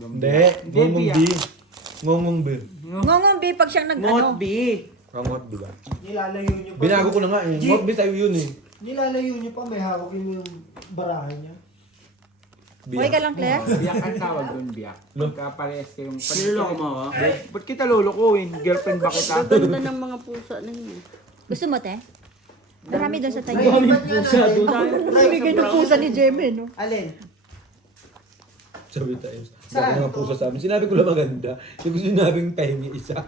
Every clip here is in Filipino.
ng Hindi, ngongong B. Ngongong B. Ngongong B pag siyang Ngot nag-ano. B. Ngot, di ba? Nilalayo nyo pa. Binago ko na nga eh. Ngot B tayo yun eh. Nilalayo nyo pa, may hawak yung barahan niya. Okay ka lang, Claire? Biyak ang tawag doon, biyak. Pagka-parehas kayong... Niloloko mo ako? Ba't kita lulukuin? Girlfriend ba kita? Ganda ng mga pusa na yun. Gusto mo, te? Marami doon sa tayo. Daming pusa doon. Bigay ng pusa ni Jemmy, no? Alin? Sabi tayo. Saan? Mga puso sa amin. Sinabi ko lang maganda. Yung sinabing timing isa.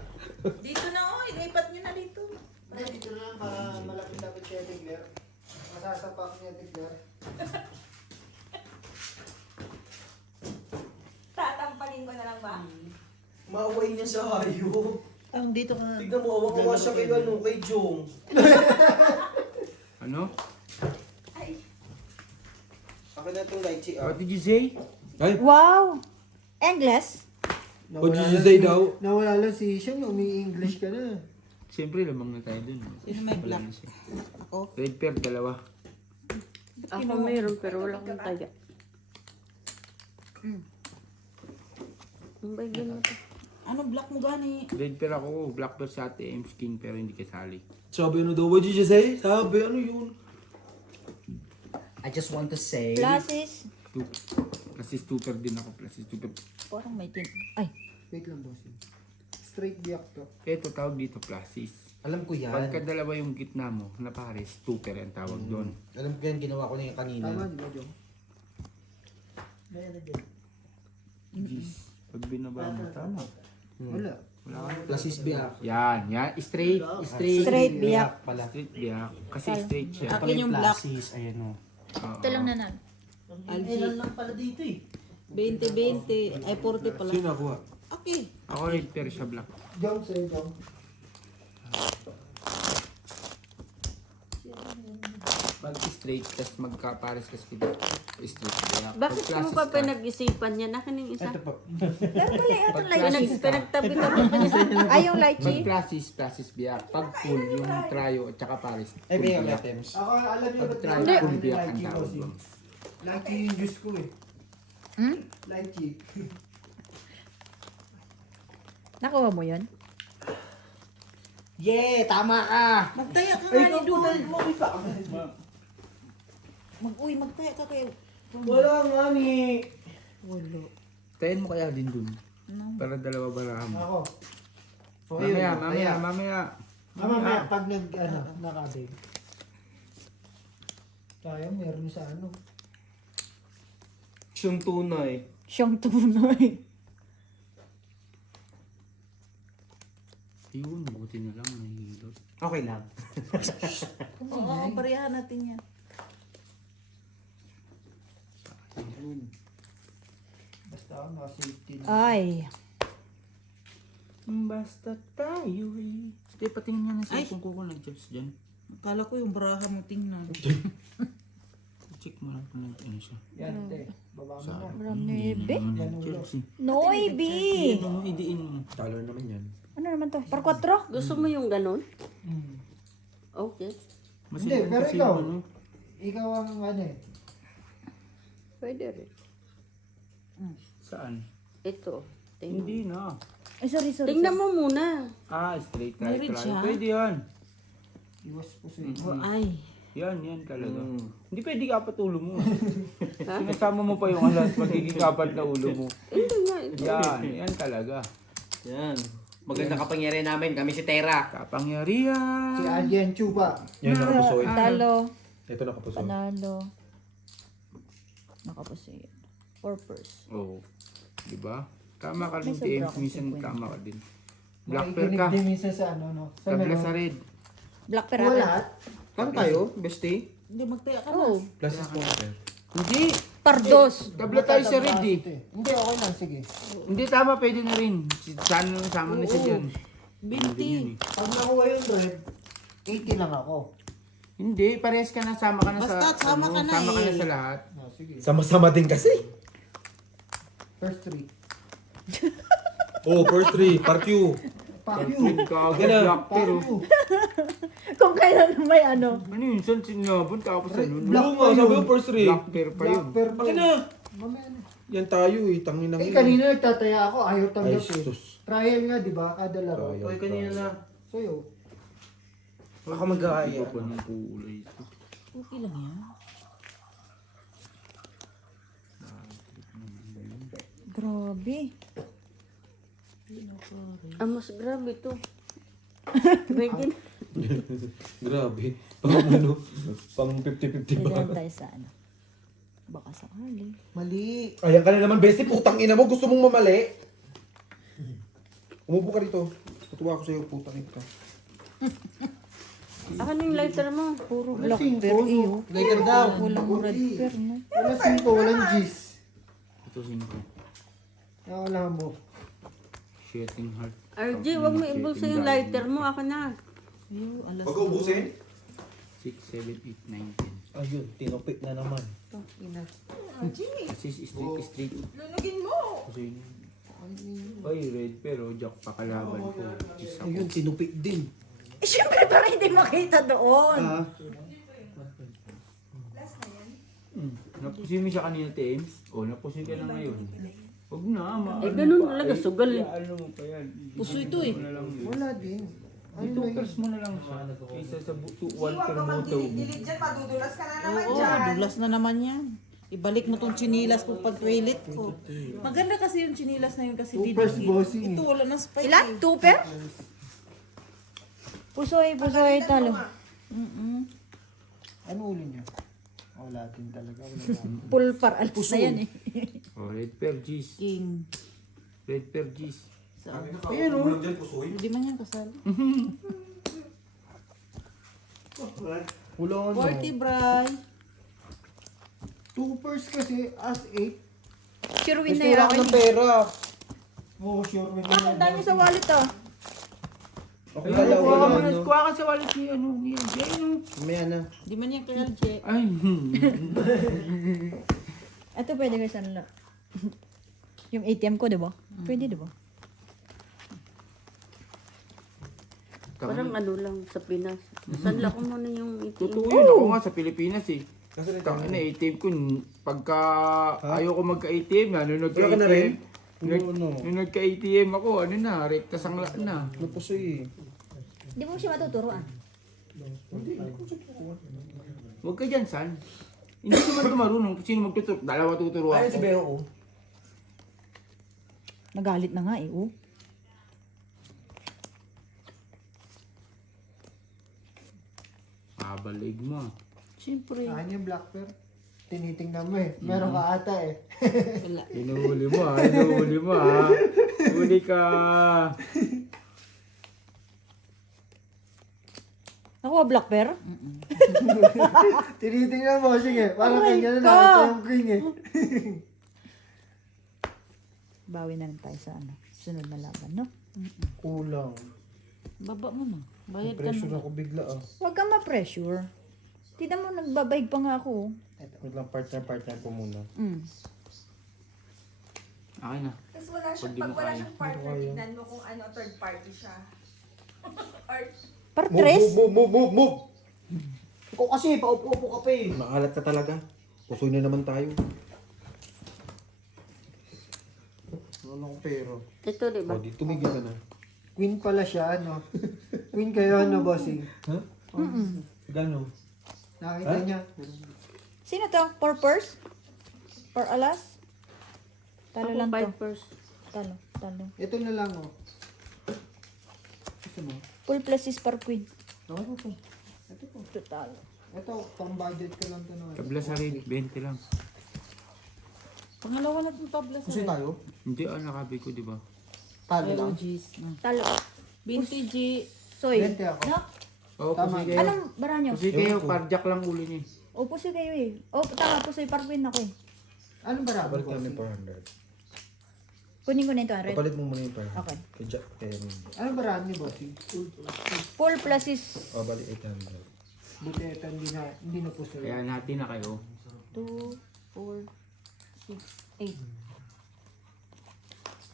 Dito na, oh. Ilipat nyo na dito. Ay, dito na lang para malapit dapat siya Tigler. Masasapak niya Tigler. Tatampalin ko na lang ba? Maaway niya sa hayop. Ang dito ka. Tignan mo, awa-awa siya kay kay Jong. Ano? Akin na itong lychee. What did you say? Ay, Wow! English? what did you say daw? Nawala lang si Sean, umi-English ka na. Siyempre, lamang na tayo dun. Sino may black? Ako? Red pair, dalawa. Ako mayroon pero wala akong taya. Ang bagay mo to. Anong black mo gani? Red pair ako, black pair sa ate, Ames King, pero hindi kasali. Sabi ano daw, what did you say? Sabi, ano yun? I just want to say... Glasses? Plus is super din ako, plus is super. Parang may tin. Ay. Wait lang, bossing. Straight biyak to. Ito, tawag dito, plus is. Alam ko yan. Pagka dalawa yung gitna mo, na pares, super ang tawag doon. Alam ko yan, ginawa ko na yung kanina. Tama, di ba, Jong? Meron din. Jeez. Pag binaba mo, tama. Wala. Wala ka. Plus is biyak. Yan, yan. Straight, straight. Straight biyak. Pala. Straight biyak. Kasi straight siya. Pala yung plus is, ayan o. Oo. Ito lang nanan. Ilan lang pala dito eh. 20-20, ay 40 pala. Sino nakuha? Okay. Ako red pair siya black. Jong, sa'yo, Jong. Pag straight, tas magka-pares kasi dito. Straight biyak. Bakit mo pa pinag-isipan yan? Akin yung isa. Ito pa. Pero pala itong lychee. Pinagtabi-tabi pa niya. Ay, yung Pag lychee. plus is biyak. Pag full, yung trio at saka pares. Ay, full biyak biyak. items. Ako, alam niyo Pag ba't trio, namin full biyak ang lychee, tawag bossing? doon. Lychee yung juice ko eh. Hmm? Lychee. Nakuha mo yun? Yeah, tama ka! Magtaya ka nga ni Dudol. Mag-uy, magtaya ka kayo. Wala nga ni. Wala. Tayin mo kaya din dun. Para dalawa barahan mo. Ako. Mamaya. Mamaya, pag nakabig. Tayo, meron sa ano. Siyang tunay. Siyang tunay. Yun, buti na lang nahihilot. Okay lang. Oo, pareha natin yan. Basta ako, naka-safety na. Ay. Basta tayo eh. Hindi, patingin nga na Ay! sa kung kuko nag-jobs dyan. Akala ko yung baraha mo tingnan. Check mo lang kung nag-ano siya. Yan, te. Baba mo na. Ramnebe? Yan, ulo. Chelsea. Noibi! Ano mo, idiin mo. Talo naman yan. Ano naman to? Par 4? Gusto mo yung ganon? Hmm. Okay. Hindi, pero kasi ikaw. ano. Ikaw ang ano eh. Pwede rin. Saan? Ito. Tingnan. Hindi na. Ay, sorry. Tingnan mo muna. Straight Meron try. siya? Pwede yan. Iwas po sa'yo. Ay. Yan talaga. Hindi pwede ka apat ulo mo. Sinasama mo pa yung alas, magiging apat na ulo mo. Hindi nga. Yan talaga. Yan. Maganda kapangyarihan namin. Kami si Tera. Kapangyarihan. Si Alien Chupa. Yan, nakapusoy. Talo. Ito nakapusoy. Panalo. Nakapusin. Purpose. Oo. Diba? Tama ka rin, May TM. sobra akong Minsan 50. tama ka din. Black pair Nakikinig ka. din minsan sa ano, no? Sa Tabla meron. sa red. Black Wala. Ferrari. Kano tayo, bestie? Hindi magtaya ka na. Oh. Plus is monster. Hindi. Pardos. Tabla tayo sa red eh. Hindi, okay lang. Sige. Hindi tama, pwede na rin. Sana sama na siya dyan. 20. Pag nakuha yung red, 80 lang ako. Hindi, parehas ka na, sama ka na sa... Basta sama ka na sama ka na eh. sa lahat. Ah, sige. Sama-sama din kasi. First 3. Oh, first 3. Part Q. Pakyu. Kago, Ganun. black pair oh. Pakyu. Kung kailan may ano. Ano yun? Saan sinabon? Tapos ano? Blue nga, sabi ko first 3. Black pair pa yun. Black pair pa Akin yun. na. Mamaya na. Yan tayo eh, tangin ng kanina nagtataya ako, ayaw Ay, tanggapin. sus. Trial nga, di ba? Kada laro. Trial. Uy, kanina na. Sa'yo. Ako mag-aaya. Iba pa ng kulay ito. Okay lang yan. Grabe. Mas grabe to. Virgin. Grabe. Pang ano, pang 50-50 ba? Dadaan tayo sa ano. Baka sakali. Mali. Ayan ka na naman, Bestie, putang ina mo, gusto mong mamali? Umupo ka dito. Tutuwa ako sa'yo, putang ina ka. Akin yung lighter mo. Puro Wala black singko. bear iyo. Later daw. Walang red bear, no? Wala singko, walang G's. Ito 5. Wala mo. Shitting heart. RJ, wag mo ibulsa yung lighter mo. Akin na. Ayun, alas. Huwag ka ubusin. 6, 7, 8, 9, 10. Ayun, tinupik na naman. Kasi straight. Lunugin mo! Kasi ay, red pero jack pa kalaban ko. Isa ko. Ayun, tinupik din. Eh, syempre para hindi makita doon. Napusin mo siya kanina, Thames. O, napusin ka na ngayon. Huwag na, Eh, ganun talaga, sugal eh. Ano mo pa yan. Puso ito eh. Mo na lang yun. Wala din. Itupers mo na lang siya. Isa sa walter mo daw. Oo, dulas na naman yan. Ibalik mo tong chinilas ko pag toilet ko. Maganda kasi yung chinilas na yun kasi First didikit. bossing. Ito wala na spike Ilan? eh. 2 pair? Pusoy, talo. Ano uli niya? Wala din talaga. Wala din. Full par alas na yan eh. Oh, red pair G's. King. Red pair G's. Ayun, oh. Hindi man yan kasali. Wala ano. 40 bray. 2 pairs kasi as 8. Sure win Gusto na wala ka yun. ng pera. Oo, sure. May Tandaan niyo sa wallet ah. Okay, Ay, wala, kuha ka wala, muna. ano. Kuha ka sa wallet ni ano. Ni Jay, ano. Mamaya na. Hindi man yan kay LJ. Ay, Ito pwede guys, ano na. Yung ATM ko, di ba? Pwede, di ba? Parang ano lang sa Pinas. Sanla ko muna yung totoo ATM. yun. Ako nga sa Pilipinas eh. Kasi rin Tangin na ATM ko, pagka ayaw ko magka-ATM na, nung Wala ka na rin? nagka-ATM, nung nagka-ATM ako, ano na, rekta sangla na. Napusoy eh. Di mo siya matuturoan. Huwag ka dyan, San. Hindi naman ito marunong. Sino magtuturo? Dalawa tuturo Ayun si ako. Beo, oh. Nagalit na nga eh, oh. Kabalig mo. Siyempre. Saan yung black bear? Tinitingnan mo eh. Meron ka ata eh. Wala. Inuhuli mo ha. Inuhuli mo ha. Huli ka. Nakuha black bear? Tinitingnan mo, sige. Parang kanya na God! nakita yung king eh. Bawi na lang tayo sa ano. Sunod na laban, no? Kulang. Baba mo na. Bayad ka Pressure na. ako bigla ah. Huwag kang ma-pressure. Tignan mo, nagbabayag pa nga ako. Wait lang, partner ko muna. Akin na. Tapos wala siya, Pag di mo pag wala kaya. siyang partner, tignan mo kung ano, third party siya. Or, Par tres? Move! Ikaw kasi, paupo-upo ka pa eh. Maalat ka talaga. Pusoy na naman tayo. Wala akong pera. Ito, di ba? O, di tumigil ka na. Queen pala siya, ano? Queen kayo, ano, bossing? Ha? Gano? Nakita niya. Sino to? For purse? For alas? Talo Ako lang to. Vipers. Talo. Ito na lang, oh. Full plus is per queen. Ano to? Ito talo. Ito, pang budget ko lang to naman. Tabla sa rin. 20 lang. Pangalawa na itong tabla sa Kasi tayo? Hindi nakabi ko, di ba? Talo lang. LGs. Talo. Vintage. Soy. 20 ako. No? Oo, Tama. pusoy kayo. Anong bara nyo? Pusoy kayo, parjak lang ulo niya. O, pusoy kayo eh. O, tama, pusoy. Par queen ako eh. Anong barabo, Balik namin bossing? 400. Kunin ko na ito, Red. Kapalit mo muna yung 400. Okay. Kaya Jack, kaya mo. Anong barabo ni bossing? Full plus is O, bali 800. Buti ito, hindi na puso. Kaya natin na kayo. 2, 4, 6, 8.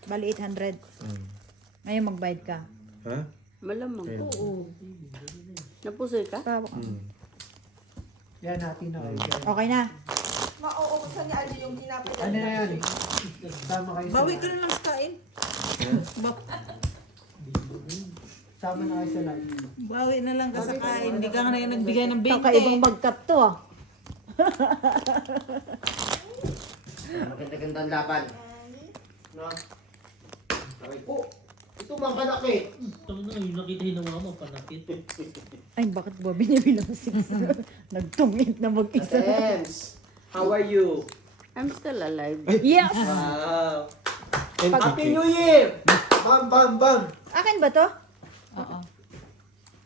Bali 800. Ngayon magbayad ka. Ha? Malamang. Kaya. Oo. Napusoy ka? Pawak. Yan, natin na kayo. Okay na. ma-oo buksan ni Aldo yung tinapay. Ano na yan? Sama kayo Bawi sa ka na lang sa kain. Sama na kayo sa live. Bawi na lang ka sa kain. Hindi ka nga na nagbigay ng 20. Kakaibang bagkat to ah. Maganda-ganda ang laban. No? Okay po. Ito bang panakit? Ay, bakit ba binibilang 6? Nagtungit na mag-isa. Ems, how are you? I'm still alive. Yes! Wow. And Happy New Year! Bam, bam, bam! Akin ba to? Oo.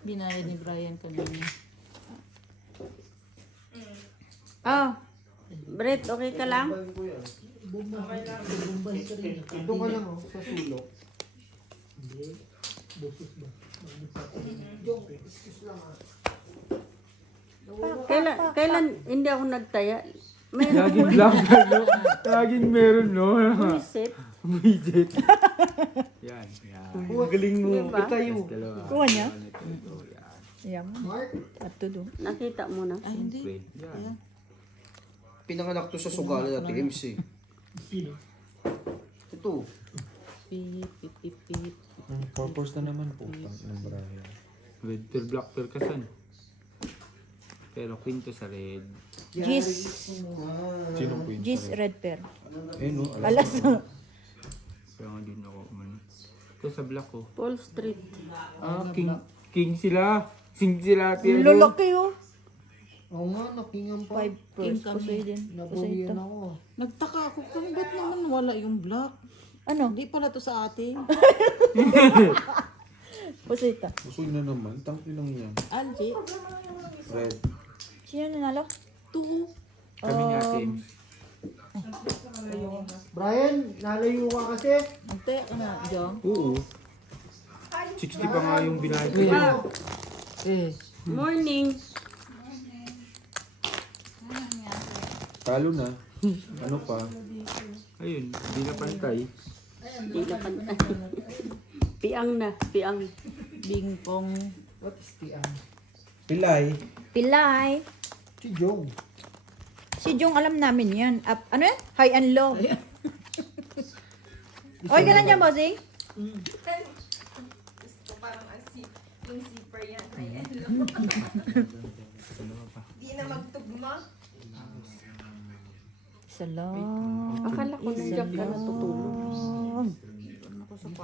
Binayad ni Brian kanina. Oh. Brett, okay ka lang? Ito ka lang oh, sa sulok. Kailan hindi ako nagtaya? Meron Laging vlogger, no? Laging meron, no? visit. Widget. Yan, yan. Ang galing mo. Diba? Itayo. Dalawa. Kuha niya? Ito, yan. Ayan. Mark? At to do. Nakita mo na. Ay, hindi. Wait, yan. Pinanganak to sa sugalan natin, MC. Ito. Pip, pip, pip, pip. purpose na naman po. Ng Brian. Red pearl, black pearl kasan. Pero queen to sa red. Gis. Sino po yun? Gis red pear. Eh no, Alas. Kaya nga din ako man. Ito sa black ko. Paul Street. Ah, king sila. Sing sila. Yung lalaki oh. Oo nga, nakingan pa. 5 pearls. Poseidon. Nabawian ako. Nagtaka ako kung ba't naman wala yung black. Ano? Hindi pala to sa atin. Posita. busog na naman. Tangki lang yan. Algie. Red. Sino nanalo? 2. Kami ni Ate Ems. Brian, nalayo ka kasi. Ante, ano, Jong? Oo. 60 pa nga yung binayad ko dyan. Morning. Talo na. Ano pa? Ayun, hindi na pantay. Hindi na pantay. Piang na. Piang. Bing pong. What is the Pilay. Pilay. Si Jong. Si Jong alam namin yan. Up, ano yan? High and low. Okay ka lang dyan, bossing? Gusto parang yung zipper yan. Ayan. Di na magtugma. Isa lang. Akala ko nandiyan ka natutulog.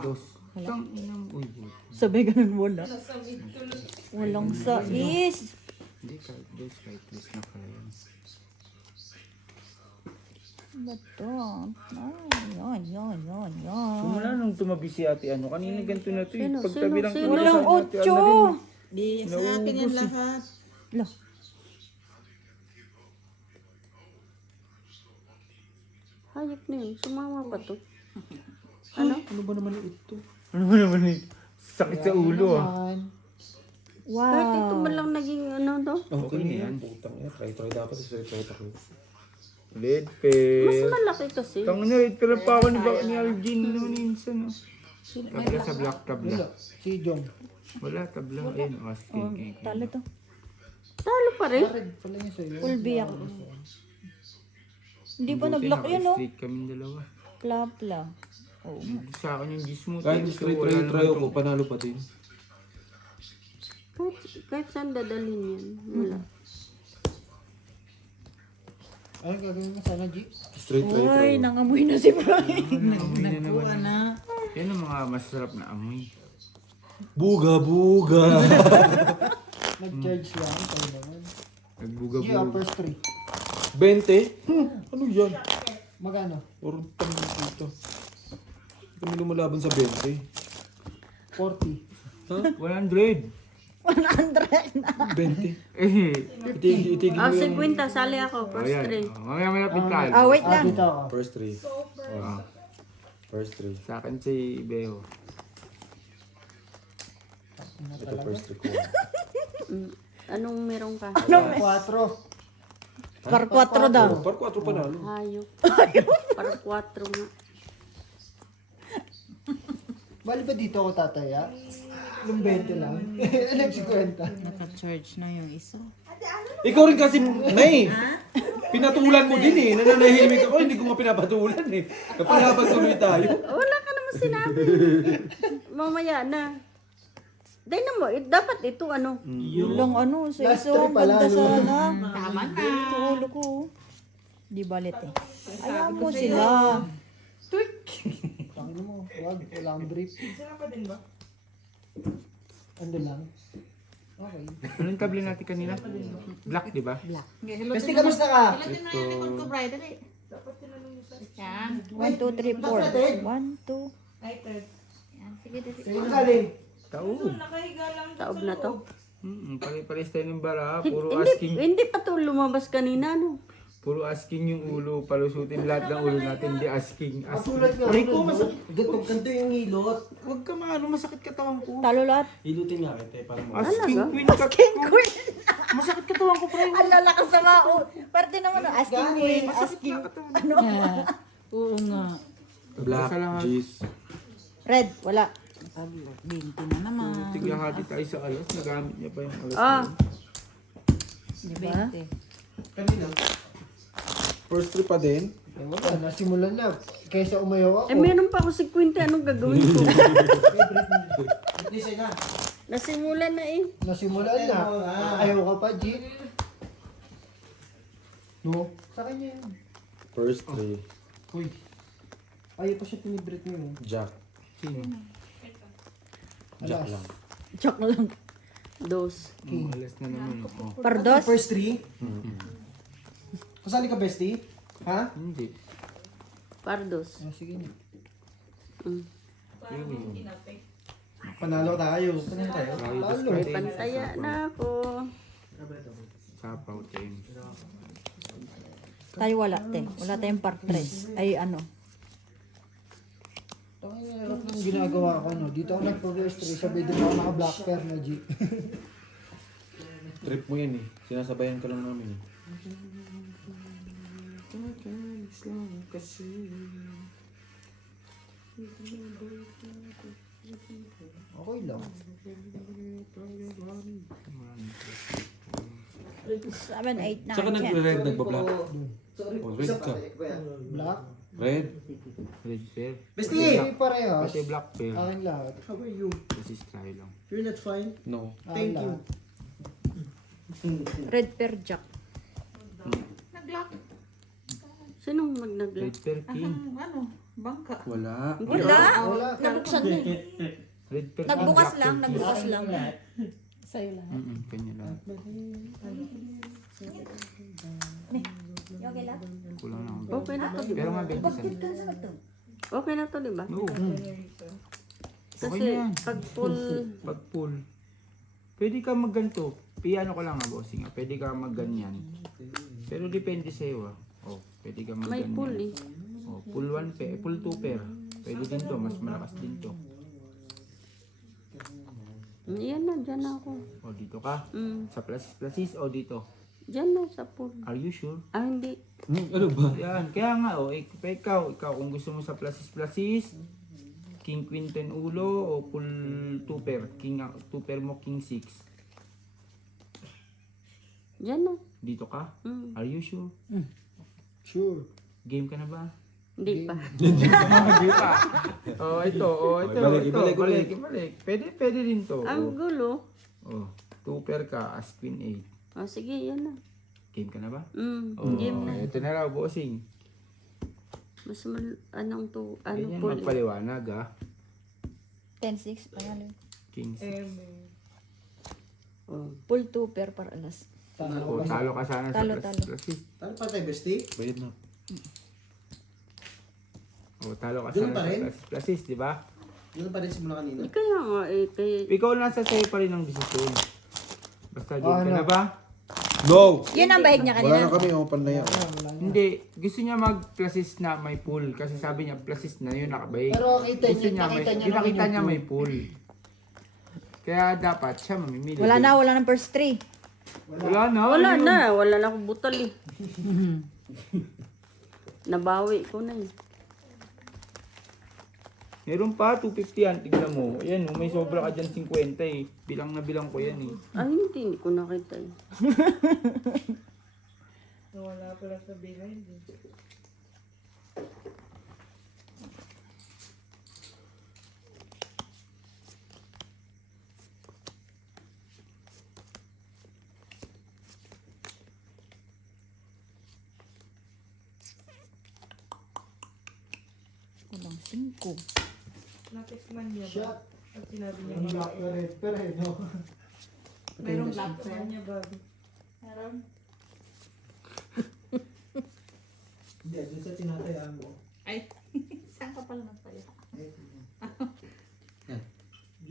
Dos. Tang inang. Uy, boy. Sabi ganun wala. Nasa mid-tulog. Walang sais. Hindi, kahit dos, kahit dos na pala yan. Bato. Ay, yan. Sumula nung tumabi si ate ano, kanina ganito na to eh. Sino? Pagtabi lang Sino? ko Walang sa ate, 8. ano rin, eh. Di, sa akin yan lahat. Lo. Hayop na yun. Sumama pa to. Ano ba naman ito? Ano ba naman eh? Sakit sa ulo ah. Kahit ito Wow. man lang naging ano to. Okay na yan. Putang yan. Try dapat. Try ako. Red Mas pear. malaki kasi. Tang na, red pear pa ako ni Algin naman minsan. Tabla sa black tabla. Si Jong. Wala tabla. Ayun, asking. Talo to. Talo pa rin. Red pala niya sa'yo. Full biyak. Hindi ba nag-lock yun, no? Straight kami dalawa. Pla. Oh. Sa akin yung gis mo. Kahit try ako, panalo pa din. Kahit saan dadalhin yan. Wala. Anong gagawin mo sana, G? Straight try. Ay, nangamoy na si Brian. Nagkuha na. Yan ang mga masarap na amoy. Buga. Nag-charge lang. Tayo naman. G, Nagbuga-buga. upper street. 20? Ano yan? Magano? Orong tanong dito. Kami lumalaban sa 20. 40. 100. 20. Eh. Itigil mo Ah, yung 50. Sali ako. First Ayan. three. Mamaya pintahan. Ah, wait lang. Dito ako. first 3. First 3. Sa akin si Beo. Ito first 3 ko. Anong meron ka? 4. Par 4 daw. Par 4 panalo. Hayop. Para 4 nga. Bali ba dito ako tataya? Yung 20 lang. Nag-50. Naka-charge na yung isa. Ikaw rin kasi, May! Pinatulan mo din eh. Nananahimik ako, hindi ko nga pinapatulan eh. Napagpatuloy tayo. Wala ka naman sinabi. Mamaya na. Dahil na mo, dapat ito ano. Yun lang ano, sa Last iso, three ang pala, ganda sa ano? ano. Tama na. Ito ulo ko. Di balit eh. Ayaw mo sila. Tangin mo, wag, wala akong brief. Sila pa din ba? Ando lang. Okay. Anong table natin kanina? Black, di ba? Besti, kamusta ka? Hilutin mo yung likod ko, Brian. Dali. Yan. 1, 2, 3, 4. 1, 2. Ay, third. Yan. Sige, dali. Saan galing? Taob. Nakahiga lang. Taob na to. Pare-pares tayo ng bara. Puro Hindi, asking. hindi pa to lumabas kanina, no? Puro asking yung ulo. Palusutin lahat ng ulo natin. Hindi asking. Matulad nga. Rico, masakit. Ganto, ganto yung hilot. Huwag ka maano, masakit katawan ko. Talo lahat. Hilutin nga kita eh, para mo. Asking queen ka. Asking queen. Masakit katawan ko, pre. Ang lalakas sa mao. Parte naman no, asking queen, asking. Ano? Oo nga. Black, Salamat. G's. Red, wala. 20 na naman. Tiglahati tayo sa alas. Nagamit niya pa yung alas. Ah, Diba? Kanina. First trip pa din. Ewan ka, nasimulan na. Kaysa umayaw ako. eh meron pa ako 50. Anong gagawin ko? Listen na. Nasimulan na eh. Nasimulan na. Ayaw ka pa, G. No? Sa kanya yun. First three. Uy. Ayaw pa siya tinibrit mo yun. Jack. Sino? Jack Alas. lang. Joke lang. Dos. Alas na naman. Oh. Pardos. First three? Kasali ka, bestie? Ha? Hindi. Pardos. Oh, sige na. Mm. Panalo tayo. Panalo tayo. Panalo. Pantaya na ako. Sapaw, James. Tayo wala, te. Wala tayong part 3. Ay, ano. Tangin na, hirap ng ginagawa ko, no? Dito ako nag-progress 3, sabay din ako naka-black pair na, G. Trip mo yan eh. Sinasabayan ka lang namin eh. Okay lang. 7, 8, 9, Saka 10. nagre-red, nagba-black. Sorry. Oh, red ka. Black? Red. Red pair. Bestie! Parehas. Pati black pair. Akin lahat. How are you? Kasi try lang. You're not fine? No. Thank you. Red pair jack. Nag-lock. Sinong magnagla? Red pair king. Ano? Bangka. Wala. Wala. Wala. Nabuksan na eh. Red pair king. Nagbukas black lang, pair king. nagbukas lang. Sa'yo lahat. Kanya lang. Okay lang. Kulang lang. Okay na to, di Pero ba? mabilis yan. Okay na to, di ba? No. Kasi Okay na yan. pag full, Pag pull. Pwede ka magganto. Piano ko lang bossing. Pwede ka magganyan. Pero depende sa'yo Oh, pwede ka magganyan. may full eh. Oh, pull 1 pair, pull 2 pair. Pwede din to, mas malakas din to. Yan na, dyan na ako. O dito ka. Mm. Sa plasis o dito. Dyan na sa full. Are you sure? Ah, hindi. Ano ba? Yan, kaya nga ikaw kung gusto mo sa plasis, king queen 10 ulo o pull 2 pair, king 2 pair mo king 6. Dyan na. Dito ka? Mm. Are you sure? Sure. Game ka na ba? Hindi pa. Hindi pa. Oh, ito. Ibalik. Pwede din to. Ang gulo. Oh, 2 pair ka as queen 8. Ah, sige, yan na. Game ka na ba? Mm, game na. Ito na raw, bossing. Mas anong to, ano Ganyan full. magpaliwanag 10-6, panalo. King 6. Oh. Pull 2 pair para alas. Oh, talo ka sana Talo, sa talo. plasis. Talo pa tayo, bestie? Bayad na. Oh, talo ka Ganun sana pa rin? sa plasis, di ba? Yun pa rin simula kanina. Di kaya nga eh, kaya, Ikaw nasa sa'yo pa rin ang desisyon. Basta game ka na ba? No! Yun ang bahig niya Wala kanina. na kami, open na yan. Hindi. Gusto niya mag-plasis na may pool. Kasi sabi niya, plasis na yun nakabay. Pero kita Gusto niya, nakita niya naman nakita yung niya pool. may pool. Kaya dapat siya mamimili. Wala na ng first 3. Wala na. wala Ayun. na, wala na akong butal eh. Nabawi ko na eh. Meron pa, 250 yan. Tignan mo. Ayan, may sobra ka dyan 50 eh. Bilang na bilang ko yan eh. Ah, hindi ko nakita eh. Nawala pala sa behind. Kulang 5. Natikman niya ba? Shot. Ang sinabi niya Yung ba? black na red pero eh, no? Merong black sa niya ba? Meron. Hindi, dun sa tinatayaan mo. Ay, saan ka pala nagtayo?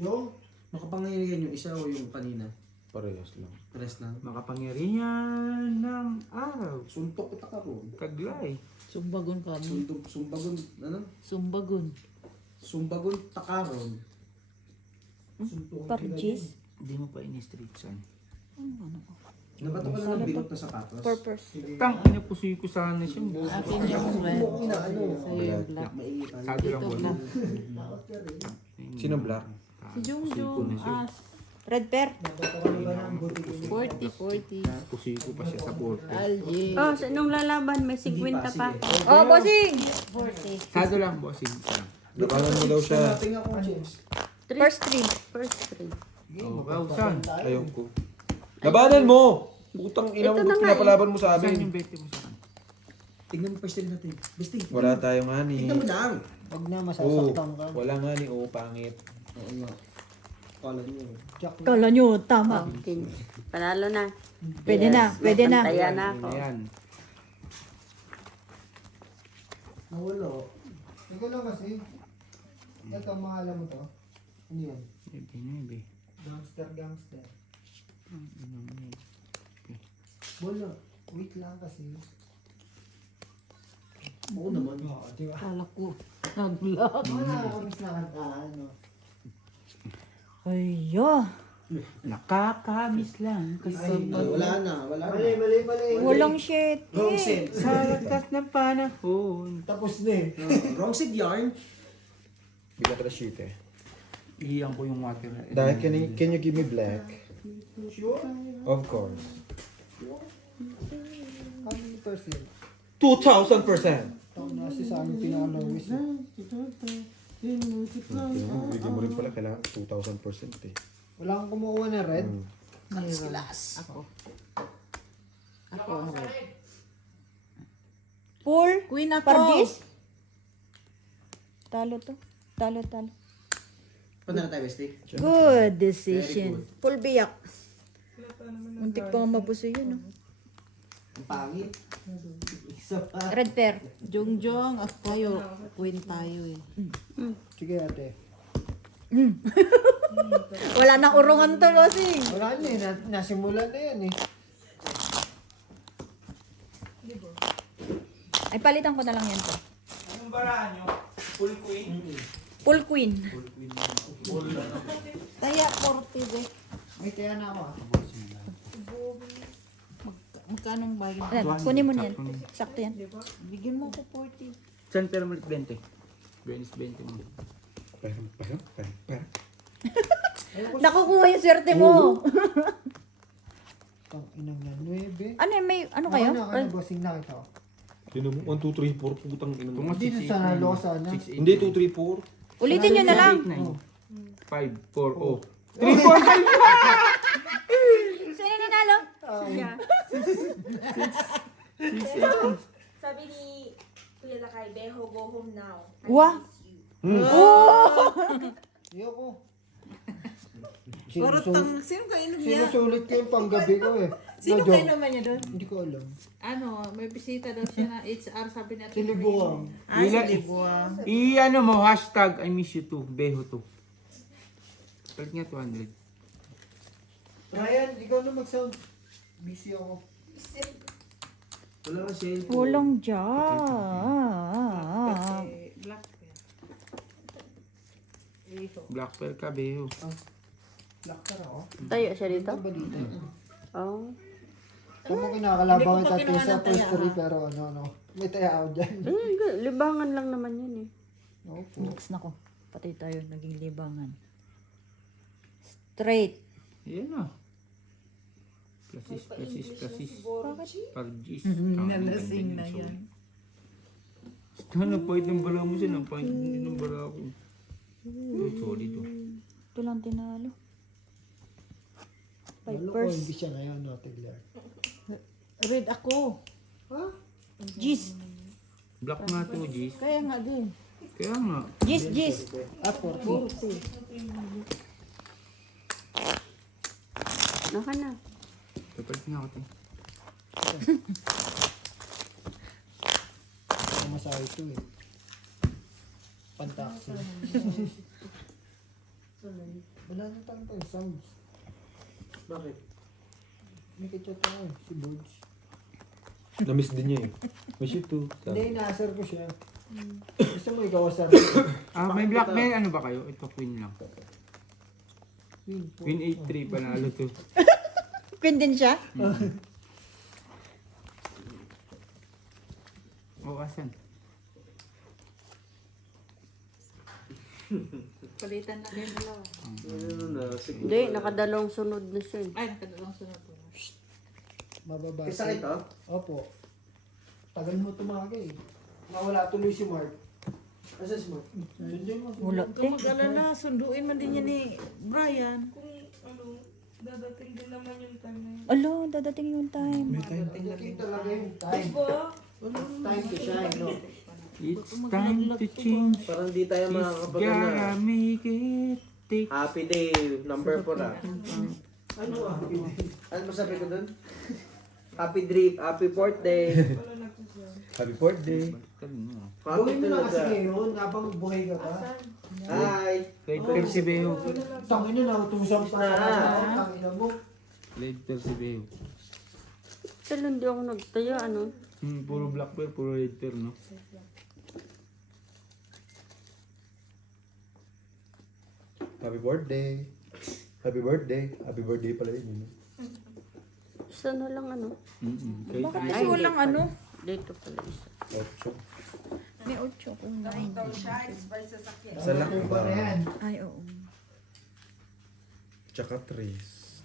Yung, Makapangyarihan yung isa o yung kanina? Parehas lang. Rest lang. Makapangyarihan ng araw. Suntok kita ka ron. Kaglay. Sumbagon ka mo. Sumbagon, ano? Sumbagon. Sumbagon takaron. Parjis? Hindi mo pa ini-streetsan. Nabato ka na ng bilog na sapatos. Purpose. Tang, inapusoy ko sana siya. Akin yung red. Sa'yo yung black. Mainit tayo. Sado lang wala. Sino black? Si Jungjung. Red pear. 40, 40. Pusoy ko pa siya sa board. Algie. Oh, sa nung lalaban, may 50 pa. Oh, bossing! 40. Sado lang, bossing. Labanan mo daw siya. Tingnan ko, James. First 3. First 3. Oh, wow, saan? Ayaw ko. Labanan mo! Butang ina mo, Ito na ba't nga pinapalaban mo sa Saan amin? yung bete mo sa akin? Tingnan mo pa yung natin. Basta Wala tayong ani. tingnan mo lang. Wag na, Oo, masasaktan ka. wala nga ni oo, pangit. Oo nga. Kala niyo. Jack na. Kala nyo, tama. Panalo na. Pwede na, pwede na. Kaya na ako. Ayan. Nawala. Ikaw lang kasi. Ito, mahala mo to. Ano yan? Ebe. Gangster, gangster. Wala. Wait lang kasi. Oo naman. Oo, di ba? Kala ko. Nag-lock. Wala kami sa kantaan, no? Ayo. Nakakamiss lang kasi Wala na. Wala na. Mali, mali, mali. Walang shit. Wrong set. sa lakas ng panahon. Tapos na eh. Wrong set yarn. Bigla ka na shit eh. Iyan ko yung water. Dahil, can you give me black? Sure? Of course. How many percent? 2,000%! Ito na si sa amin pinaka-lowest. Bigyan mo rin pala, kailangan 2,000% eh. Wala kang kumukuha na red? Ako. Ako ang red. Pool. Queen ako. Parjis. Talo to. Talo. Punta na tayo, Bestie. Good decision. Full biyak. Muntik pa nga mabuso yun. Oh. Ang pangit. Isa pa. Red pear. Jungjung. Ako tayo. Queen tayo eh. Sige ate. Wala nang urungan to, bossing. Wala na eh. Nasimulan na yan eh. Ay, palitan ko na lang yan to. Anong baraan nyo? Full queen? Full queen. Kaya 40 be. May kaya na ako ah. Magkano ang bagay? Ayan, kunin mo na yan. Sakto yan. Bigyan mo ako 40. San pero malit 20? Venice 20 mo. Parang. Nakukuha yung swerte mo. Tang inang yan. 9. Ano yun, may, ano kayo? Ano bossing nakita ko? Sino mo? 1, 2, 3, 4, putang ina mo. Dito sa nalo ko sana. Hindi, 2, 3, 4. Ulitin nyo na lang. 5, 4, oh. Sino nanalo? Sabi ni Kuya Lakay, Beho, go home now. I Wah. miss you. Ayoko. Parang sino kainom niya? Sinusulit ko yung panggabi ko eh. Sino No, joke. kainom niya doon? Hindi ko alam. Ano, may bisita daw siya na HR, sabi natin. Silibuang. Ah, silibuang. I-ano mo, hashtag I miss you too, Beho too. Palit nga 200. Ryan, ikaw na mag-sound. Busy ako. Wala ka cellphone. Walang dyan. Eh, black pear. Black pearl ka, Beho. Black ka ako. Tayo siya dito? Ito balita. Oh. Kung mo kinakalaban Hindi ko kita pa kinuha sa ng first taya, story ha? pero ano. May taya ako dyan. Libangan lang naman yan eh. Opo. Next na ko. Patay tayo. Naging libangan. Straight. Yan na. Plasis. Pargis. Nalasing na yan. Sana pahit ng bara mo siya, pahit din ng bara ko. Oh, sorry to. Ito lang tinalo. Lalo ko, hindi siya ngayon, no, Tigler. Red ako. Ha? Jis. Black nga to, Jis. Kaya nga din. Kaya nga. Jis. Ah, 40. Naka na. Kapalit nga ako, te. Masahe ito eh. Pantaksi. Wala na tanto yung sounds. Bakit? May kachat ako si Bones. Na-miss din niya eh. Miss you too. Hindi, inaasar ko siya. Gusto mo ikaw asar? May black mail, ano ba kayo? Ito, queen lang. Queen po. Queen 8-3, panalo to. Queen din siya? Oh, asan? Palitan na kayo dalawa. Hindi, nakadalawang sunod na siya. Ay, nakadalawang sunod po. Mababasa. Isa ito? Opo. Tagal mo tumaga eh. Nawala tuloy si Mark. Asa si Mark? Sundin mo. Wala, te. Huwag mag-alala, sunduin man din yan ni Brian. Alo, dadating yung time. Dadating talaga yung time. It's time to shine, no? It's time to change. Parang di tayo It's makakapagana. gotta make it. Take. Happy day, number 4 ah. Ano ah? Ano masabi ko dun? Happy birthday. Happy birthday. Happy Buhay mo na kasi talaga. ngayon, habang buhay ka pa. Hi. Red Percibejo. Tangin na, nautusan pa na. Tangin mo. Red Percibejo. Pero hindi ako nagtaya, ano? Puro black bear, puro red pear, no? Happy birthday. Happy birthday. Happy birthday pala yun. Isa na lang, ano? Kahit Bakit kasi walang ano? Dito pala isa. Ocho. May 8 kung 9. Daw siya, express sa sakyan. Isa lang Ano ba na yan? Ay, oo. Tsaka tres.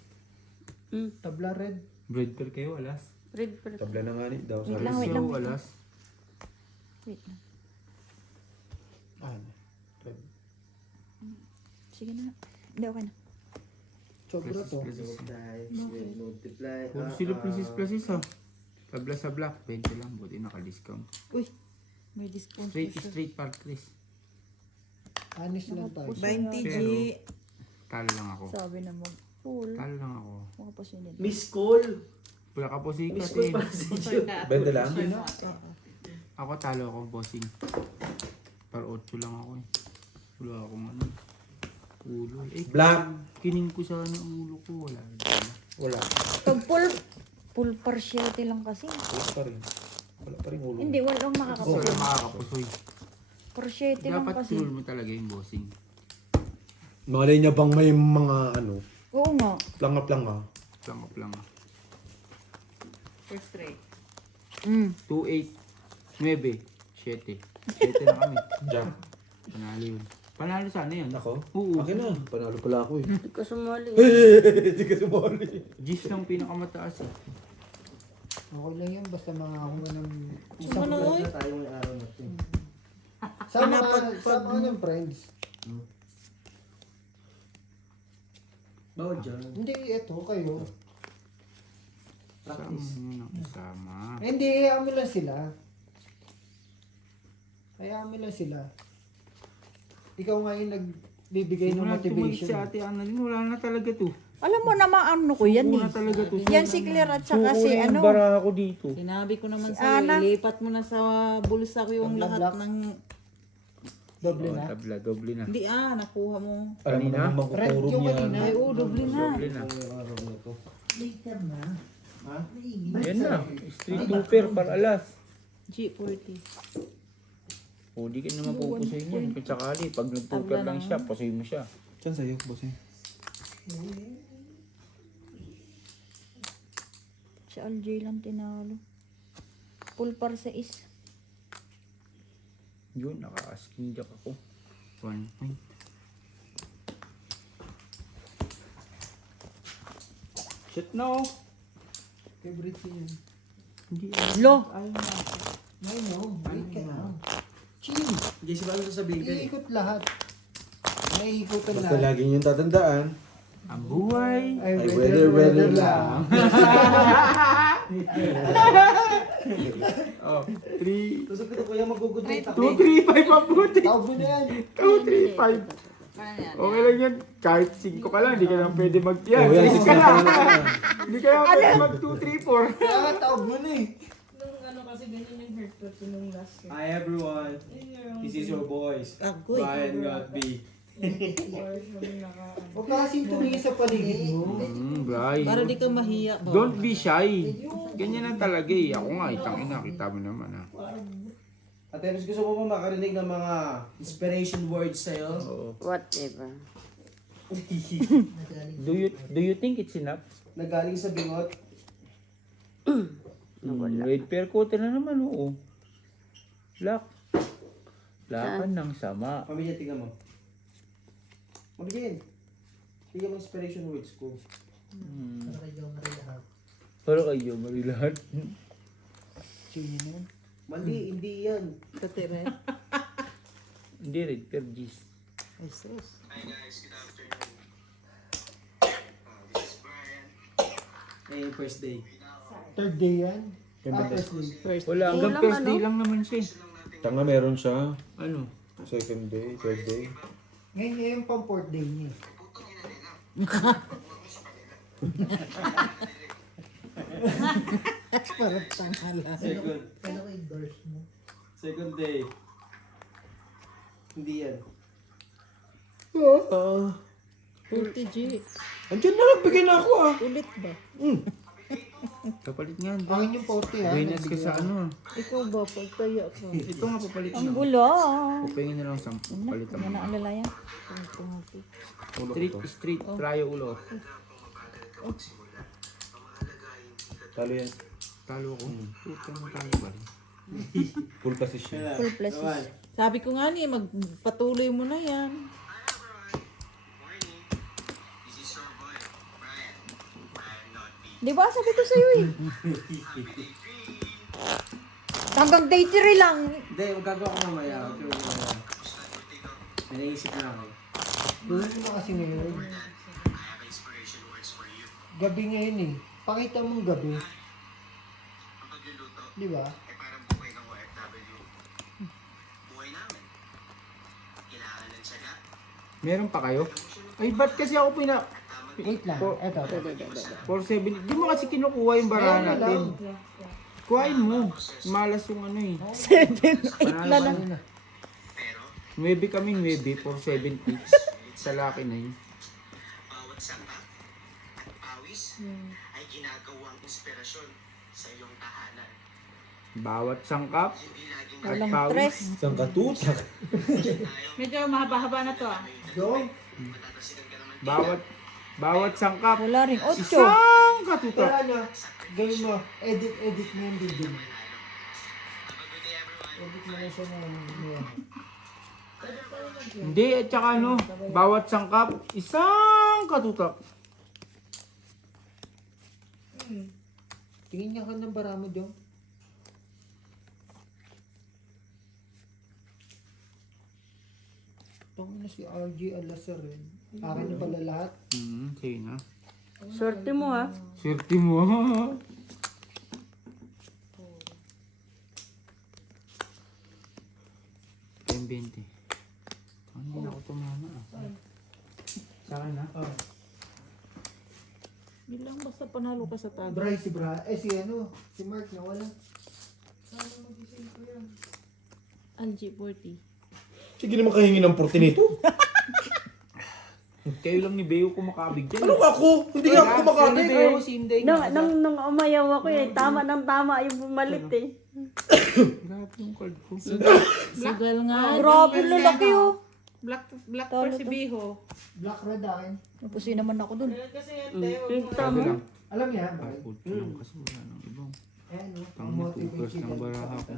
Tabla red. red pear kayo, alas. Red per. Tabla na nga ni daw. Wait Sabi lang, ko. wait lang. So, alas. Wait lang. Ano? Red. Sige na. Hindi, okay na. Sobra to. Multiply. Puro sila plasis, ha. Tabla sa black, 20 lang. Buti naka-discount. Uy, may discount pa siya. Straight partless. Honest lang tayo. 20 G. Talo lang ako. Sabi na mag-full. Talo lang ako. Makapasunod. Miss Cole. Wala ka po sikat, Miss Cole eh. pala si Jun. Benta lang. Ako talo ako, bossing. Par 8 lang ako, eh. Wala akong ano. Ulo. Eh, Black. kining ko sana ang ulo ko. Wala. Wala. Pag full partiality lang kasi. Wala pa rin. Wala pa rin ulo. Hindi, walang Wala makakapusoy. makakapusoy. Partiality lang Dapat kasi. tool mo talaga yung bossing. Malay niya bang may mga ano, Oo nga. planga-planga. Planga planga. First straight. 2, 8, 9, 7. 7 na kami. Diyan. Panalo yun. Panalo sana yun. Ako? Oo. Akin na. Panalo pala ako eh. Hindi ka sumali. Hindi ka sumali. Gis lang pinakamataas, eh. Okay lang yan, basta makakuha ng Suma na, uy. Tayo may araw na ito. Sama ka ng friends. Bawal dyan. Hindi, eto kayo. Sama mo nang isama. Hindi, hayaan mo lang sila. Hayaan mo lang sila. Ikaw nga yung nagbibigay ng Simula tumalik si motivation. ate Annalyn, wala na talaga to. Alam mo naman ano ko yan Wala eh. talaga to. Yan si Claire at saka si yung ano. bara ako dito. Sinabi ko naman Si sa'yo, Ana. ilipat mo na sa bulsa ko yung Tabla lahat black. ng... Doble Oh, na. tabla, doble na. Hindi nakuha mo. Alam mo naman Red magkukurog yung yan. kanina. Ay, doble na. Doble na. Later na. Ha? Yan na. Street Looper para alas. G40. O, di ka na mapupusoy niyan. Kung sakali, pag nag-poker lang siya, pusoy mo siya. Saan sa'yo, bossing? Si LJ lang tinalo. Full par sa is. Yun, naka-asking jack ako. 1 point. Shit na, oh. Favorite ko yun. Hindi. Lo. I know. Wait ka lang. Chill. Jesse, bago sasabihin ka eh. Iikot lahat. Naiikutan Basta lahat. lagi niyong tatandaan. Ang buhay. Ay, Ay, weather weather lang. Oh, 3, Gusto ko kuya magugod na 2, 3, 5 ang buti. Tawag mo na yan. 2, 3, 5. Okay lang yan. Kahit 5 ka lang, hindi ka lang pwede mag-yan. Oh, yan, 6 ka lang. yan. Hindi ka lang pwede mag-2, 3, 4. Kaya nga, tawag mo na eh. Hi everyone, this is your boys, Agoy. Brian Godby. Huwag ka kasing tumingin sa paligid mo. Bye. Para di ka mahiya. Ba? Don't be shy. Ganyan lang talaga eh. Ako nga, itang-ina, kita mo naman ha. At Ems, gusto mo ba makarinig ng mga inspiration words sa'yo? Oo. Whatever. Do you think it's enough? Nagaling sa bingot? Red pear coater na naman, oo. Black. Blackan ng sama. Pamilya, tingnan mo. Mabigyan. Tingnan mo inspiration words ko. Pero kayo, mali lahat. Mali, hindi yan. Tatire. Hindi red pear, G's. Jesus. Eh, first day. Third day yan. First day. Wala, hanggang Kulang, first day ano? lang naman siya eh. Tanga meron siya. Ano? Second day, third day. Ngayon pang fourth day niya. Parang tanghala. Second. Kaya ko endorse mo. Second day. Hindi yan. 40 G. Andiyan na, nagbigay na ako ah. Ulit ba? Kapalit nga. Akin yung 40 ha. Buenas ka sa ano. Ikaw ba? Pagtaya ka. Ito nga papalit Ang na. gulo. Pupingin na lang 10. Palitan Ano mo. na alalayan? Street, tryo ulo. Talo yan. Talo ko. Puta mo tayo ba? Full position. Full plus. Sabi ko nga ni, magpatuloy mo na yan. Di ba? Sabi ko sa'yo eh. Hanggang day 3 lang. Hindi, magagawa ko mamaya. Okay, mamaya. May naisip na ako. Gawin mo kasi ngayon. Gabi ngayon eh. Pakita mong gabi. Di ba? Meron pa kayo? Ay, ba't kasi ako Wait lang. Eto. 470. Di mo kasi kinukuha yung barahan Meron natin. lang. Kuhain mo. Malas yung ano eh. 7, 8 na lang. 9 kami, 9. 470. Sa laki na yun. Bawat sangka at pawis ay ginagawang inspirasyon sa iyong tahanan. Bawat sangkap Hindi laging at Walang pawis. stress. Isang katutak. Medyo mahaba-haba na to ah. Go. Bawat sangkap. Wala rin. 8. Isang Pero katutak. ano, gawin mo. Edit mo yung video mo. Edit mo lang siya ng Hindi, at saka ano, bawat sangkap, isang katutak. Tingin niya ka ng bara mo, Jong. Tama na si RJ Alasar eh. Akin na pala lahat. Sa'yo na. Swerte mo ha. Swerte mo. $20. Ano na ako tumama ah. Sa akin na? Bilang basta panalo ka sa tago. Bray si si ano, si Mark na wala. Algie 40. Sige naman kahingi ng 40 nito. Kayo lang ni Beo kumakabig dyan. Ano ako? Hindi ako Si kumakain. Beo, si Inday. Nung umayaw ako eh, tama yung bumalit eh. Grabe yung card ko. Sugal nga. Grabe, lalaki oh. Black Talo per si to. Biho. Black red akin. Napusin naman ako dun. Kita Sabi mo. lang. Alam niya, Ay, bakit? puto lang kasi wala nang ibang. Eh, no? Tama, tugas ng baraha ko.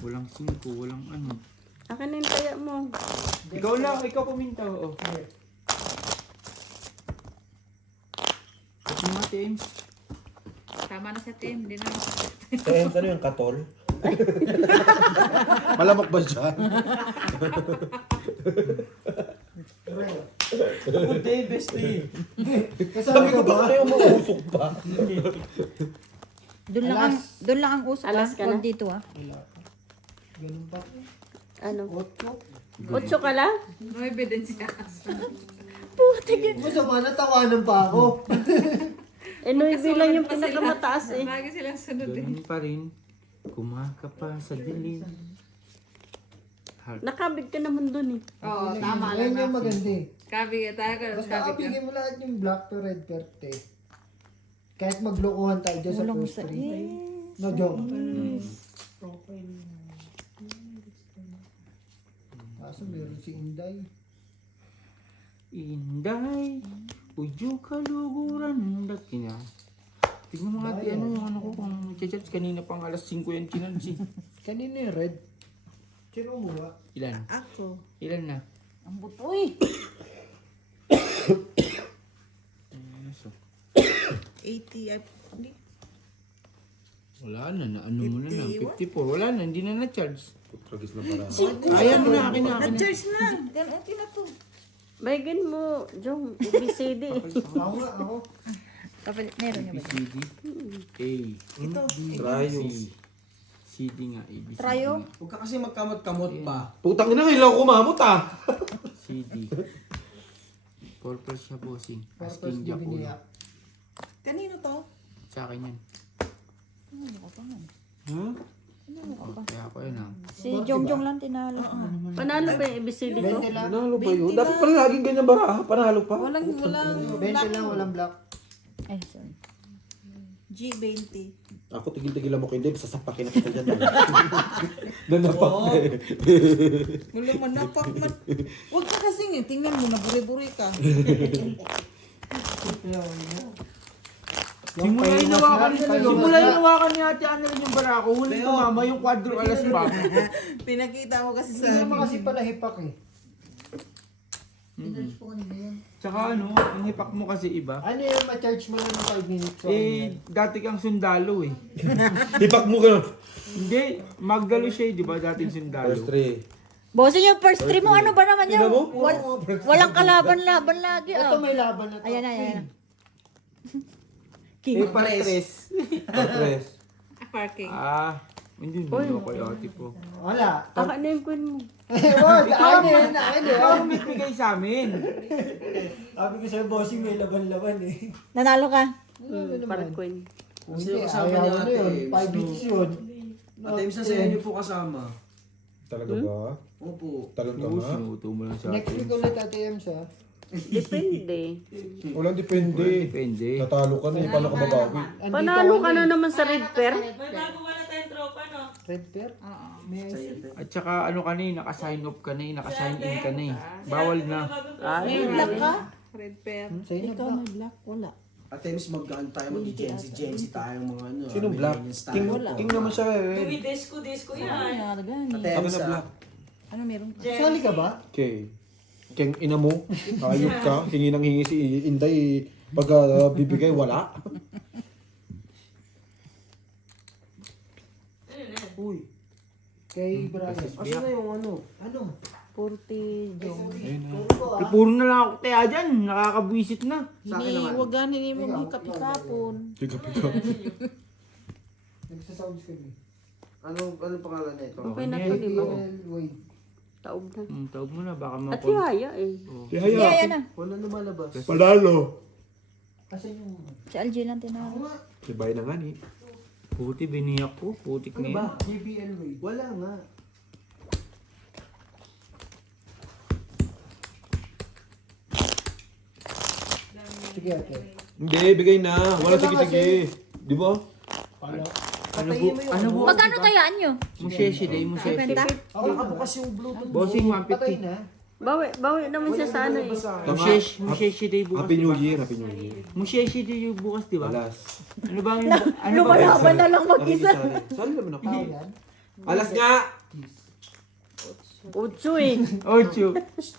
Walang 5, walang ano. Akin na yung taya mo. Ikaw lang, ikaw puminta. Oh. Kasi mga James. Tama na sa team. Hindi na. Kaya ano yung katol? Malamok ba siya? Hindi, best eh. Kasama ka ba? Kaya mausok pa. Doon lang ang usok. Alas ka na? Huwag dito Ganun pa. Ano? Otso. 8 ka lang? No ebidensya. Masama, natawanan pa ako. Eh, 9 lang yung pinakamataas eh. Lagi silang sunod eh. Ganun pa rin. Kumaka pa sa dilim. Nakabig ka naman dun eh. Oo, tama Yan lang. yung maganda eh. Kabig, tayo ka. Basta Kabig ka. kapigin mo lahat yung black to red perte. Kahit maglokohan tayo dyan sa Walang first sa three. No joke. Kaso meron si Inday. Inday, uyo kaluguran dakina. Tignan mo nga ano ko kung chachats kanina pang alas 5 yan chinansi. Kanina yung red. Sino umuha? Ilan? Ako. Ilan na? Ang butoy. 80. Hindi. Wala na, ano mo na lang, 54. Wala na, hindi na na-charge. Tragis na para. Ayan mo na, akin na. Na-charge na. Yan, okay na to. Baigin mo, Jong, ABCD. Ako nga, ako. Kapalit, meron niya ba? ABCD, A, Ito. Trios, CD nga, ABCD Trayo? nga, Huwag ka kasi magkamot-kamot pa. Putang ina, ngayon lang kumamot ah. CD. Purple siya, bossing. Purpose Asking Jack ulo. Diviniac. Kanino to? Sa akin yan. Ha? Kaya ako yun ah. Si Jongjong lang tinalo. Panalo ba yung ABCD ko? 20 lang. Panalo ba yun? Dapat pala laging ganyan baraha. Panalo pa. Walang 20 lang, walang black. Ay, sorry. G20. Ako tigil-tigilan mo kayo, Dave. Sasapakin na kita dyan. Nanapak na eh. Wala man napak man. Huwag ka kasing eh. Tingnan mo, naburi-buri ka. Simula yung nawakan ni Ate Annalyn yung barako. Huli tumama yung quadro alas pa. Pinakita mo kasi Hindi sa naman kasi pala hipak eh. Tsaka ano, ang hipak mo kasi iba. Ano yung ma-charge mo lang ng 5 minutes? So, Eh, dati kang sundalo eh. Hipak mo ka. Hindi, Magdalo siya eh, di ba dating sundalo? First 3. Bossing yung first three mo, ano ba naman yan? Tingnan mo? Walang kalaban-laban lagi. ito may laban na to. Ayan na, ayan na. Eh, pares. Patres. parking. Ah, hindi mo ako kay ate po. Wala. Aka na yung queen mo. Wag, akin eh. Ikaw ang bigay sa amin. Sabi ko sa'yo, bossing, may laban-laban eh. Nanalo ka. Para queen. Kasi Hindi, kasama ayaw ni na ate. yun. 5 minutes yun. Ate, minsan sa inyo po kasama. Talaga ba? Opo. Talon ka Oo, nga? sinuto mo lang sa Next akin. week ulit, Ate Ems ha. Depende. Walang depende. Depende. Natalo ka na eh. Paano ka babawi? Andito Panalo ako ka na eh. naman sa red pair. Red pair? May IC? At saka ano ka na eh, naka-sign off ka na eh, naka-sign in ka na eh. Bawal na. Ay, Black ka? Red pair. Sa'yo na Ikaw ba? may black. Wala. Ate, miss magkaan tayo mag-Gen-Z tayong mga ano. Sino black? millennials King, tayo. king naman siya eh. Ano gani? Ate, Ako Ems, na black. Ano meron? Sali ka ba? Okay. Keng ina mo, ayok ka, hingi ng hingi si Inday, pag bibigay, wala. Uy, Kay Brian. asan na yung ano? Ano? 40 Jong. Puro na lang ako kaya dyan, nakakabwisit na. Sa akin naman. Huwag ganin mo kapikapon. Tiga-piga. Nagsasounds ka eh. Anong pangalan na ito? Okay na to, di ba? Wait. Taob na. Tawag mo na, baka At mapon. hihaya eh. Kaya yan na. Wala na malabas. Panalo. Kasi yung... Si Algie lang tinalo. Ibay na nga ni. Puti, biniyak ko. Putik na Ano yun. ba? JBL way. Wala nga. Sige ate. Hindi, bigay na. Wala sige-sige. Di ba? Paano? Ano bu? Ano bu? Magkano tayaan nyo? Musheshi day, musheshi. Benta? Ako nakabukas yung Bluetooth. Bossing Patay 150. na. Bawi naman siya sa ano eh. Musheshi day bukas, Happy di New ba? Year, Happy New Year. Musheshi day yung bukas, di ba? Alas. Ano ba yung... Ano ba? Lumalaban na lang mag-isa. Sali naman ako. Tao yan. Alas nga! 8 eh. Ocho.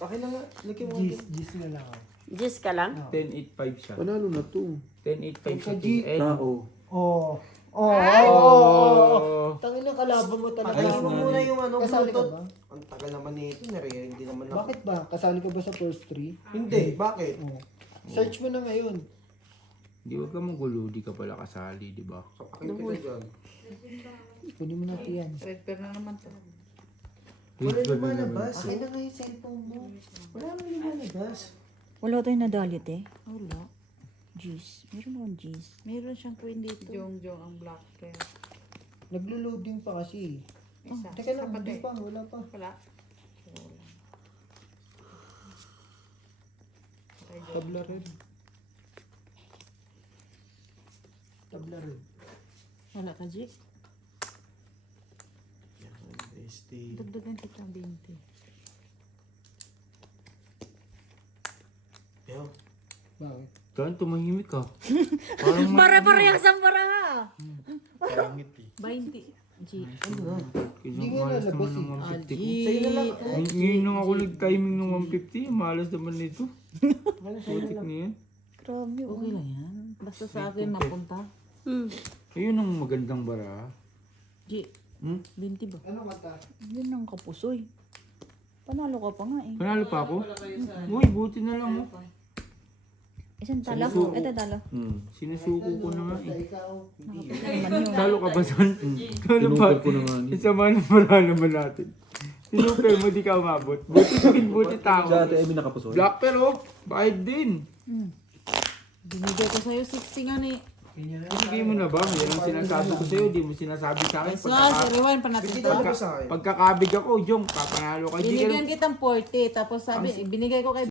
Akin na nga. Lagyan mo. Gis na lang ako. 10 ka lang? 10.85 siya. Panalo na to. 10.85 siya. Sa G. And Tao. Oh. Oh. Tangin na kalaban mo talaga. Patayin mo muna yung ano, Kasali ka Bluetooth. ba? Ang tagal naman nito, hindi naman ako. Bakit ba? Kasali ka ba sa first 3? Hindi, bakit? Oh. Search mo na ngayon. Di wag ka magulo, di ka pala kasali, di ba? Sapakin kita dyan. Kunin mo natin yan. Repair na naman to. Wala lumalabas. Akin na nga yung cellphone mo. Wala naman lumalabas. Wala tayong nadalit eh. Wala. Jeez. Meron akong jeez. Meron siyang queen dito. Jong ang black pair. Naglo-loading pa kasi. Isa. Teka lang, Sapat hindi eh. pa. Wala pa. Wala. Tabla red. Tabla red. Wala ka, Jake. SD. Dagdagan kita 20. Yo. Bakit? Kaya tumahimik ka. Parang Para-parehas ang para. Pangit eh. 20. Jake. Hindi nga malas lalabas naman ng 150 ko. Sa'yo na lang. Ngayon nung ako nag-timing ng 150, malas naman nito. Putik na yan. Grabe. Okay lang yan. Basta sa akin mapunta. Ayun ang magandang bara. Jake. 20 ba? Ano kata? Yun ang kapusoy. Panalo ka pa nga eh. Panalo pa ako? Uy, buti na lang oh. Isang talo. Sinusuko. Ito talo. Sinusuko ko na nga Basta eh. ikaw. Talo ka ba son? Talo pa. Tinupad ko na nga. Isama na para naman natin. Tinupay mo, di ka umabot. Buti tao. Sa ate Emmy nakapusoy. Black pero, bayad din. Binigay ko sa'yo 60 nga ni. Ibigay mo na ba? Yan ang sinasabi ko sa'yo, di mo sinasabi sa akin. So, rewind pa natin Hindi to. talaga sa akin. Pagkakabig ako, Jong, papanalo ka. Di ka Binigyan kitang 40. Tapos sabi, binigay ko kay